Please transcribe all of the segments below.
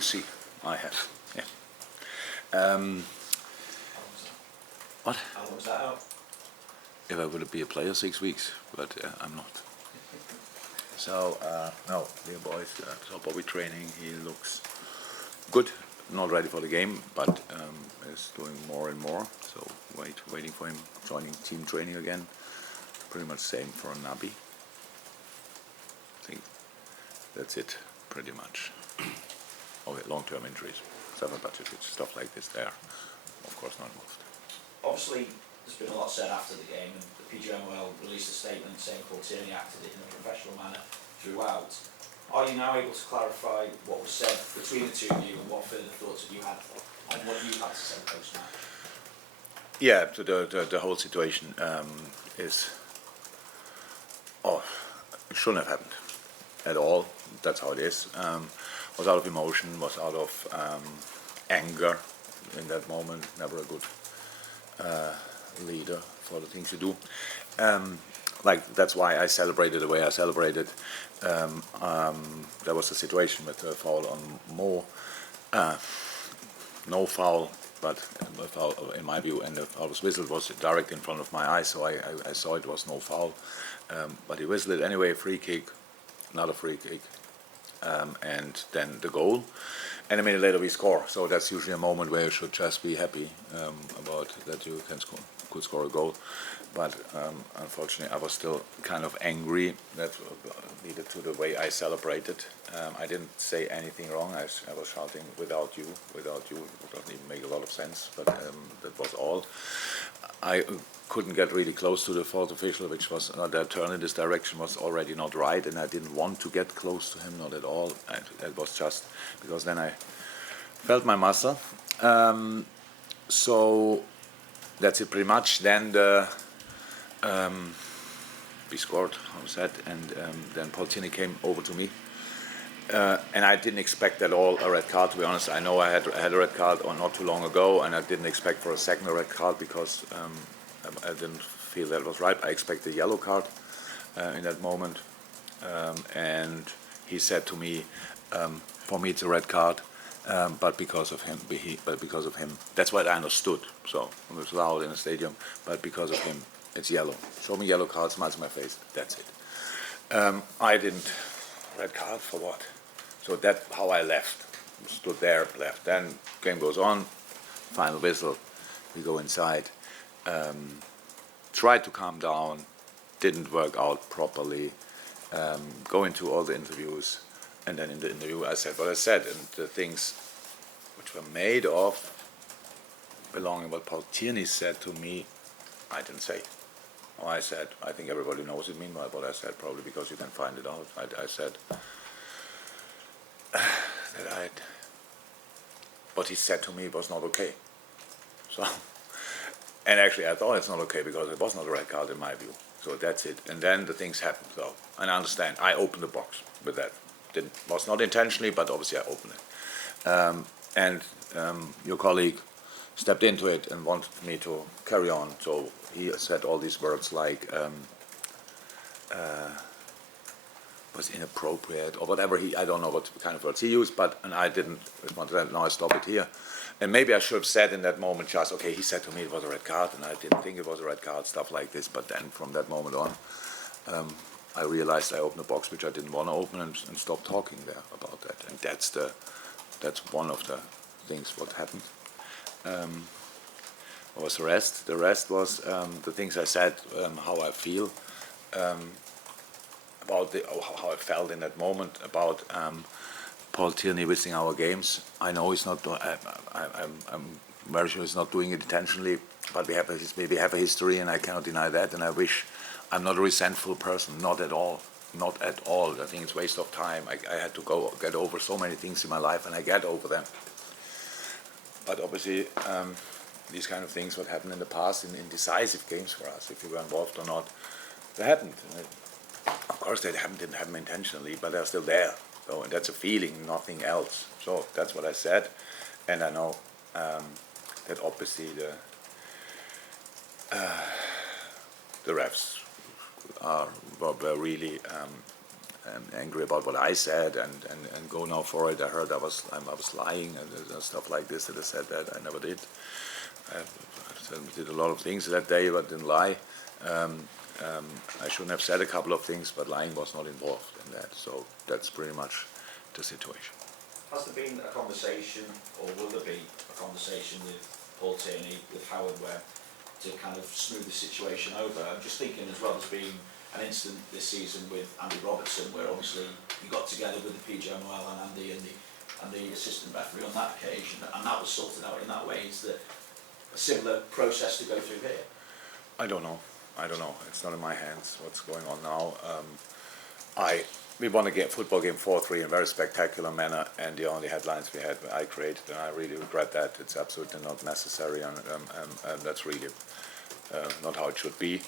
See, I have. Yeah. What? How long was that out? If I would be a player, 6 weeks, but I'm not. So no, dear boys. So Bobby training. He looks good. Not ready for the game, but is doing more and more. So waiting for him joining team training again. Pretty much same for Nabi. I think that's it, pretty much. Okay, long-term injuries, budget, stuff like this. There, of course, not most. Obviously, there's been a lot said after the game, and the PGMOL released a statement saying Tierney acted in a professional manner throughout. Are you now able to clarify what was said between the two of you, and what further thoughts have you had on what you had to say post-match? Yeah, so the whole situation is, it shouldn't have happened at all. That's how it is. Was out of emotion, was out of anger in that moment. Never a good leader for the things you do. That's why I celebrated the way I celebrated. There was a situation with a foul on Mo. No foul, but a foul in my view, and the foul was whistled was direct in front of my eyes, so I saw it was no foul. But he whistled it anyway. Free kick, another free kick. And then the goal, and a minute later we score. So that's usually a moment where you should just be happy about that you could score a goal. But unfortunately, I was still kind of angry. That needed to the way I celebrated. I didn't say anything wrong. I was shouting without you. It doesn't even make a lot of sense. But that was all. I couldn't get really close to the fourth official, which was the turn in this direction was already not right, and I didn't want to get close to him, not at all. It was just because then I felt my muscle. So that's it pretty much. Then we scored, how was that? And then Paul Tierney came over to me. And I didn't expect at all a red card, to be honest. I know I had a red card not too long ago, and I didn't expect for a second a red card because I didn't feel that was right. I expected a yellow card in that moment. And he said to me, for me it's a red card, but because of him. That's what I understood. So it was loud in the stadium, but because of him, it's yellow. Show me yellow card, smiles in my face. That's it. I didn't. Red card for what? So that's how I left. Stood there, left. Then game goes on. Final whistle. We go inside. Tried to calm down. Didn't work out properly. Go into all the interviews. And then in the interview I said what I said. And the things which were made of belonging what Paul Tierney said to me, I didn't say. I said, I think everybody knows it meanwhile, what I said, probably because you can find it out. I said that what he said to me was not okay. So, and actually I thought it's not okay because it was not a red card in my view. So that's it. And then the things happened. So, and I understand. I opened the box with that. Was not intentionally, but obviously I opened it. And your colleague stepped into it and wanted me to carry on. So he said all these words like was inappropriate or whatever I don't know what kind of words he used, and I didn't respond to that. Now I stop it here. And maybe I should have said in that moment just, okay, he said to me it was a red card and I didn't think it was a red card, stuff like this. But then from that moment on, I realized I opened a box which I didn't want to open and stopped talking there about that. And that's one of the things what happened. What was the rest? The rest was the things I said, how I feel, about how I felt in that moment about Paul Tierney whistling our games. I know he's not. I'm very sure he's not doing it intentionally, but we have a history, and I cannot deny that. And I wish I'm not a resentful person, not at all. Not at all. I think it's a waste of time. I had to get over so many things in my life, and I get over them. But obviously, these kind of things, what happened in the past in decisive games for us, if you were involved or not, they happened. Of course, they didn't happen intentionally, but they're still there. So and that's a feeling, nothing else. So that's what I said, and I know that obviously the refs were really angry about what I said and go now for it. I heard I was lying and stuff like this, that I said that. I never did. I did a lot of things that day, but didn't lie. I shouldn't have said a couple of things, but lying was not involved in that. So that's pretty much the situation. Has there been a conversation, or will there be a conversation with Paul Tierney, with Howard Webb, to kind of smooth the situation over? I'm just thinking as well, there's been an incident this season with Andy Robertson, where obviously you got together with the PGMOL and Andy and the assistant referee on that occasion, and that was sorted out in that way. Is there a similar process to go through here? I don't know. It's not in my hands what's going on now. We won a football game 4-3 in a very spectacular manner, and the only headlines we had, I created, and I really regret that. It's absolutely not necessary, and that's really not how it should be.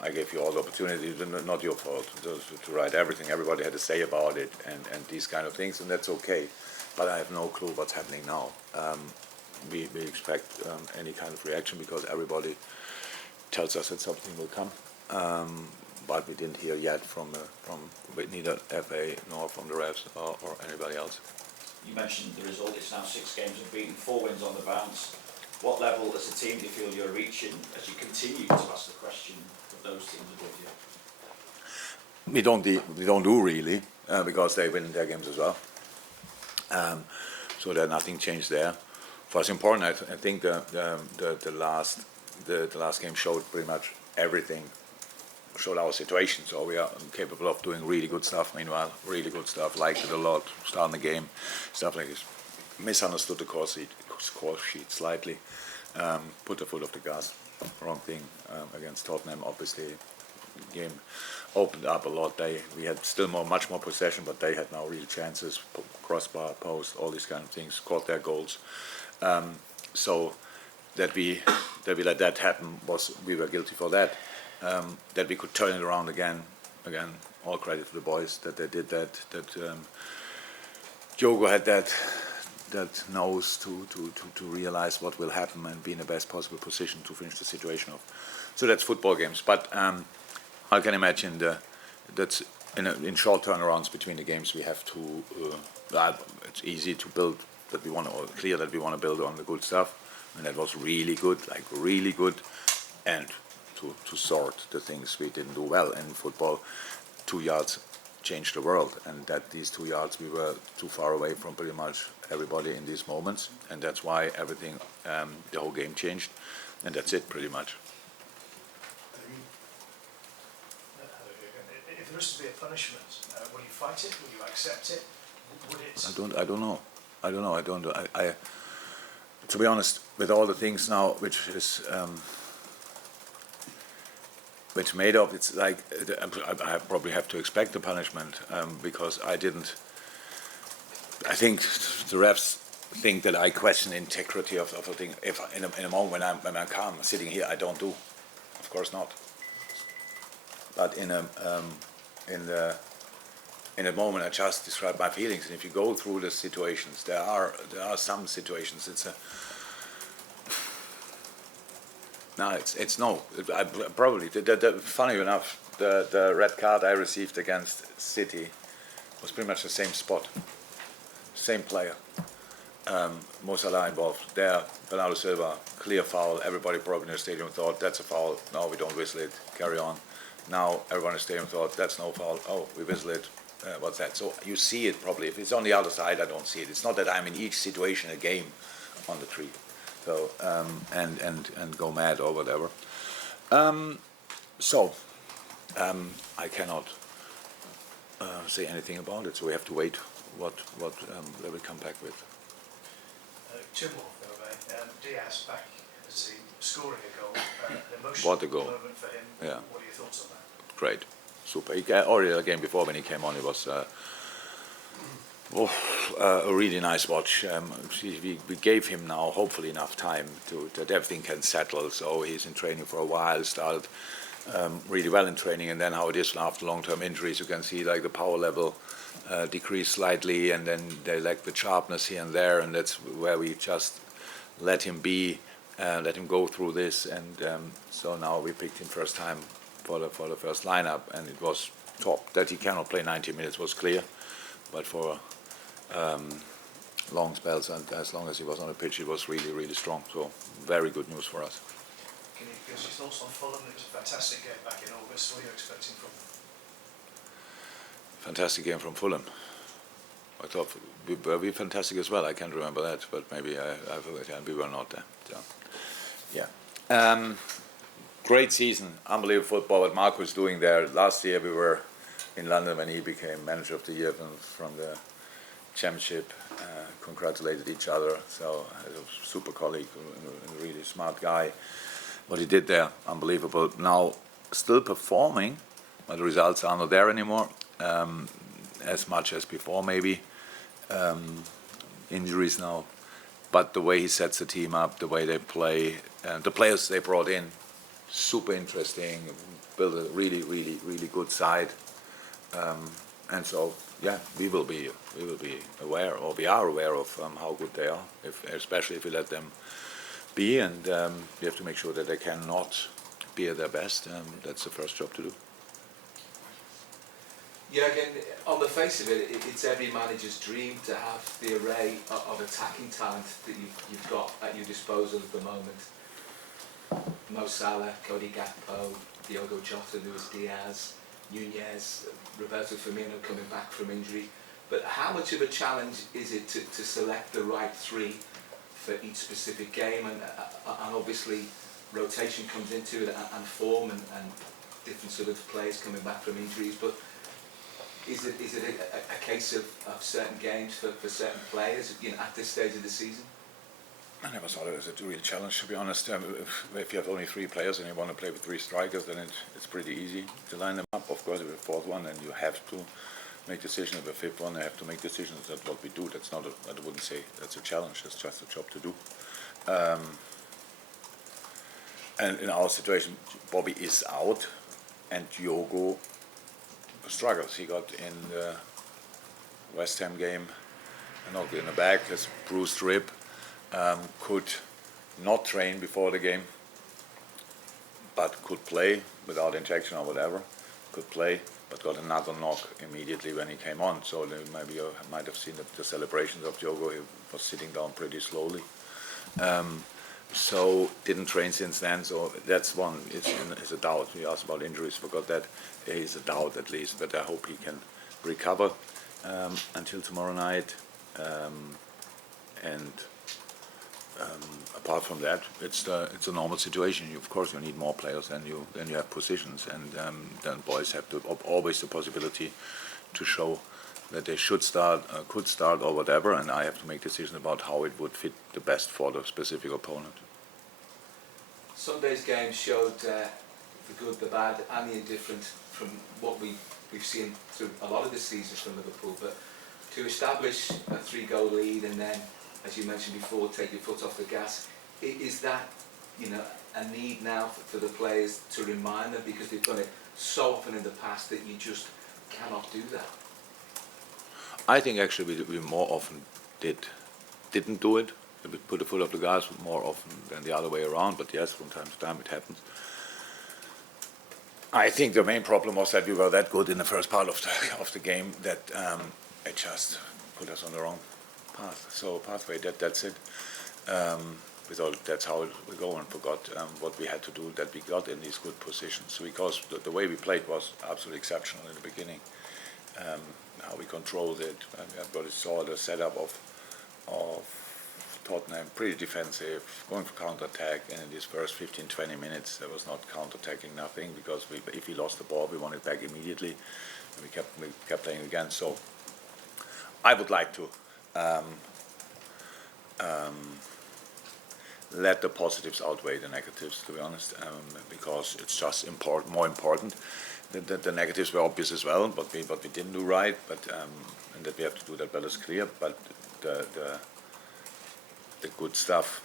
I gave you all the opportunity, not your fault, to write everything. Everybody had to say about it, and these kind of things, and that's okay. But I have no clue what's happening now. We expect any kind of reaction because everybody tells us that something will come. But we didn't hear yet from neither FA nor from the refs or anybody else. You mentioned the result. It's now 6 games unbeaten, 4 wins on the bounce. What level as a team do you feel you're reaching as you continue to ask the question of those teams above you? We don't do really because they win their games as well. So there's nothing changed there. For us important, I think the last game showed pretty much everything. Showed our situation, so we are capable of doing really good stuff. Meanwhile, really good stuff. Liked it a lot. Starting the game, stuff like this. Misunderstood the score sheet slightly. Put the foot off the gas. Wrong thing against Tottenham. Obviously, the game opened up a lot. We had still much more possession, but they had now real chances. Crossbar, post, all these kind of things. Scored their goals. So that we let that happen we were guilty for that. That we could turn it around again, all credit to the boys that they did that. That Diogo had that nose to realize what will happen and be in the best possible position to finish the situation off. So that's football games. But I can imagine that's in short turnarounds between the games we have to. It's easy to build, but clear that we want to build on the good stuff, and that was really good, and to sort the things we didn't do well in football. 2 yards changed the world, and that these 2 yards we were too far away from pretty much everybody in these moments, and that's why everything, the whole game changed, and that's it pretty much. If there was to be a punishment, will you fight it? Will you accept it? Would it? I don't know. I to be honest, with all the things now, which made up, it's like I probably have to expect the punishment because I didn't. I think the refs think that I question the integrity of a thing. If in a moment when I'm calm, sitting here, I don't do. Of course not. But in a moment, I just describe my feelings. And if you go through the situations, there are some situations. Probably. Funny enough, the red card I received against City was pretty much the same spot, same player. Mo Salah involved there. Bernardo Silva, clear foul. Everybody probably in the stadium thought that's a foul. No, we don't whistle it. Carry on. Now everyone in the stadium thought that's no foul. Oh, we whistle it. What's that? So you see it probably. If it's on the other side, I don't see it. It's not that I'm in each situation a game on the tree. So and go mad or whatever. I cannot say anything about it. So we have to wait what they will come back with. 2 more, Diaz back as scoring a goal. An emotional What a goal. moment for him. Yeah. What are your thoughts on that? Great, super. Already the game before when he came on, it was a really nice watch. We gave him now hopefully enough time that everything can settle. So he's in training for a while, started really well in training, and then how it is after long-term injuries, you can see like the power level decrease slightly, and then they lack the sharpness here and there, and that's where we just let him be, let him go through this, and so now we picked him first time for the first lineup, and it was top. That he cannot play 90 minutes was clear, but for long spells and as long as he was on the pitch, he was really, really strong. So very good news for us. Can you give us your thoughts on Fulham? It was a fantastic game back in August. What are you expecting from them? Fantastic game from Fulham. I thought were we fantastic as well. I can't remember that, but maybe I forgot. We were not there. So, yeah. Great season, unbelievable football. What Marco is doing there. Last year we were in London when he became Manager of the Year from the Championship. Congratulated each other. So a super colleague, a really smart guy. What he did there, unbelievable. Now still performing, but the results are not there anymore. As much as before, maybe. Injuries now, but the way he sets the team up, the way they play, the players they brought in, super interesting. Build a really, really, really good side, and so yeah, we will be aware, or we are aware of how good they are, especially if we let them be, and we have to make sure that they cannot be at their best. That's the first job to do. Jurgen, on the face of it, it's every manager's dream to have the array of attacking talent that you've got at your disposal at the moment. Mo Salah, Cody Gakpo, Diogo Jota, Luis Diaz, Nunez, Roberto Firmino coming back from injury. But how much of a challenge is it to select the right three for each specific game? And obviously rotation comes into it, and form and different sort of players coming back from injuries. But is it a case of certain games for certain players, at this stage of the season? I never thought it was a real challenge, to be honest. If you have only 3 players and you want to play with 3 strikers, then it's pretty easy to line them up. Of course, with a 4th one, then you have to make decisions. With a 5th one, they have to make decisions. That's what we do. That's not. I wouldn't say that's a challenge. That's just a job to do. And in our situation, Bobby is out, and Diogo struggles. He got in the West Ham game a knock in the back, has bruised rib. Could not train before the game, but could play without injection or whatever. Could play, but got another knock immediately when he came on. So maybe you might have seen the celebrations of Diogo. He was sitting down pretty slowly. So didn't train since then. So that's one. It's a doubt. We asked about injuries. Forgot that. He's a doubt at least, but I hope he can recover until tomorrow night. And apart from that, it's a normal situation. Of course, you need more players than you have positions, and then boys have always the possibility to show that they should start, could start, or whatever. And I have to make decisions about how it would fit the best for the specific opponent. Sunday's game showed the good, the bad, and the indifferent from what we've seen through a lot of this season from Liverpool. But to establish a 3-goal lead and then, as you mentioned before, take your foot off the gas, is that a need now for the players to remind them, because they've done it so often in the past that you just cannot do that? I think actually we more often didn't do it. We put the foot off the gas more often than the other way around. But yes, from time to time it happens. I think the main problem was that we were that good in the first part of the game that it just put us on the wrong path. So pathway, that's it. That's how we go, and forgot what we had to do, that we got in these good positions. Because the way we played was absolutely exceptional in the beginning. How we controlled it. Everybody saw the setup of Tottenham, pretty defensive, going for counter-attack, and in these first 15-20 minutes there was not counter-attacking, nothing, because if we lost the ball we won it back immediately, and we kept playing again. So I would like to let the positives outweigh the negatives, to be honest, because it's just more important. The negatives were obvious as well, but we didn't do right, but and that we have to do that well is clear. But the good stuff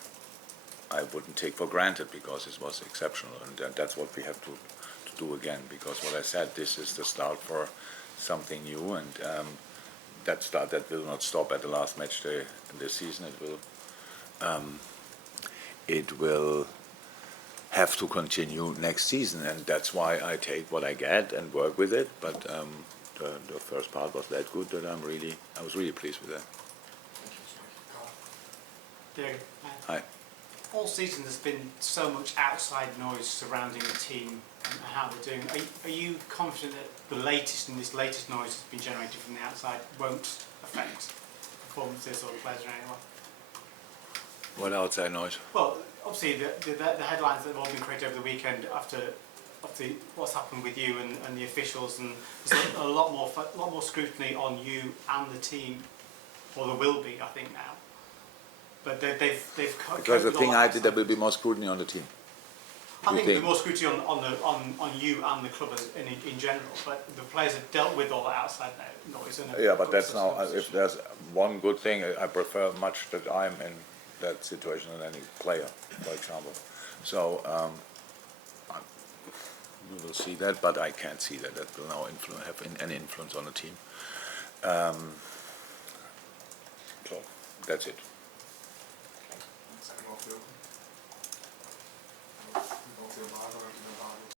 I wouldn't take for granted, because it was exceptional, and that's what we have to do again. Because what I said, this is the start for something new, and that will not stop at the last match day in this season. It will have to continue next season, and that's why I take what I get and work with it. But the first part was that good that I was really pleased with that. Jurgen, Hi. all season there's been so much outside noise surrounding the team and how they're doing. Are you confident that this latest noise that's been generated from the outside won't affect performances or the players or anyone? What outside noise? Well, obviously the headlines that have all been created over the weekend after what's happened with you and the officials, and there's a lot more scrutiny on you and the team, or there will be, I think now. But they've Because the thing I did, there will be more scrutiny on the team. I think there'll be more scrutiny on you and the club in general. But the players have dealt with all that outside noise. Yeah, but that's now. If there's one good thing, I prefer much that I'm in that situation than any player, for example. So we will see that, but I can't see that will now have any influence on the team. So that's it.